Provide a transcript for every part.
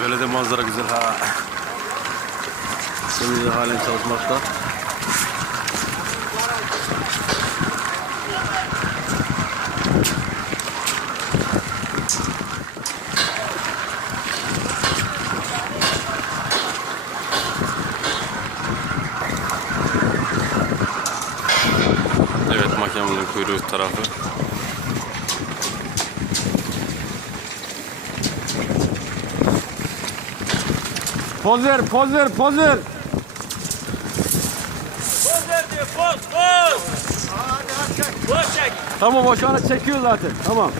Böyle de manzara güzel ha. Şimdi de halen çalışmakta. Evet makinenin kuyruğu tarafı. Poz ver, poz ver, poz ver. Poz ver diyor poz poz. Poz çek. Tamam o şu anda çekiyor zaten. Tamam.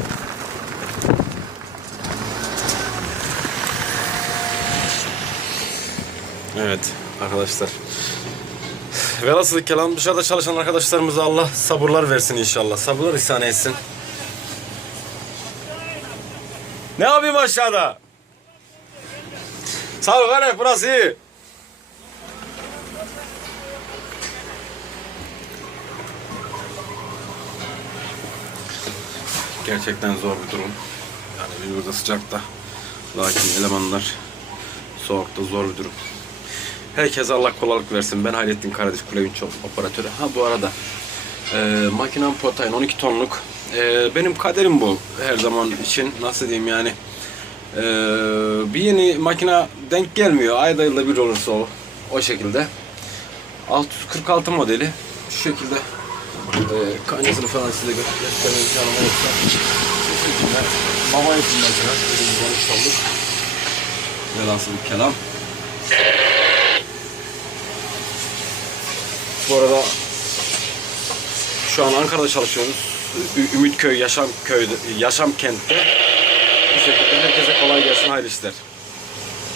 Evet arkadaşlar. Velhasıl kelam dışarıda çalışan arkadaşlarımıza Allah sabırlar versin inşallah. Sabırlar ihsan etsin. Ne yapayım aşağıda? Sağ ol Gane burası. Gerçekten zor bir durum. Yani biz burada sıcakta. Lakin elemanlar soğukta zor bir durum. Herkese Allah kolaylık versin. Ben Hayrettin Karadiş Kulevinç operatörü. Ha bu arada e, makinem protein 12 tonluk. E, benim kaderim bu her zaman için. Nasıl diyeyim yani. E, bir yeni makine denk gelmiyor. Ayda yılda bir olursa o. O şekilde. 646 modeli. Şu şekilde e, kaynasını falan size gö- gösterme imkanım olursa. Şu şekilde makine. Böyle bir 12 tonluk. Velhasıl kelam. Bu arada şu an Ankara'da çalışıyoruz. Ü- Ümitköy Yaşam Köy'de, Yaşam Kent'te. Bu şekilde herkese kolay gelsin, hayırlı işler.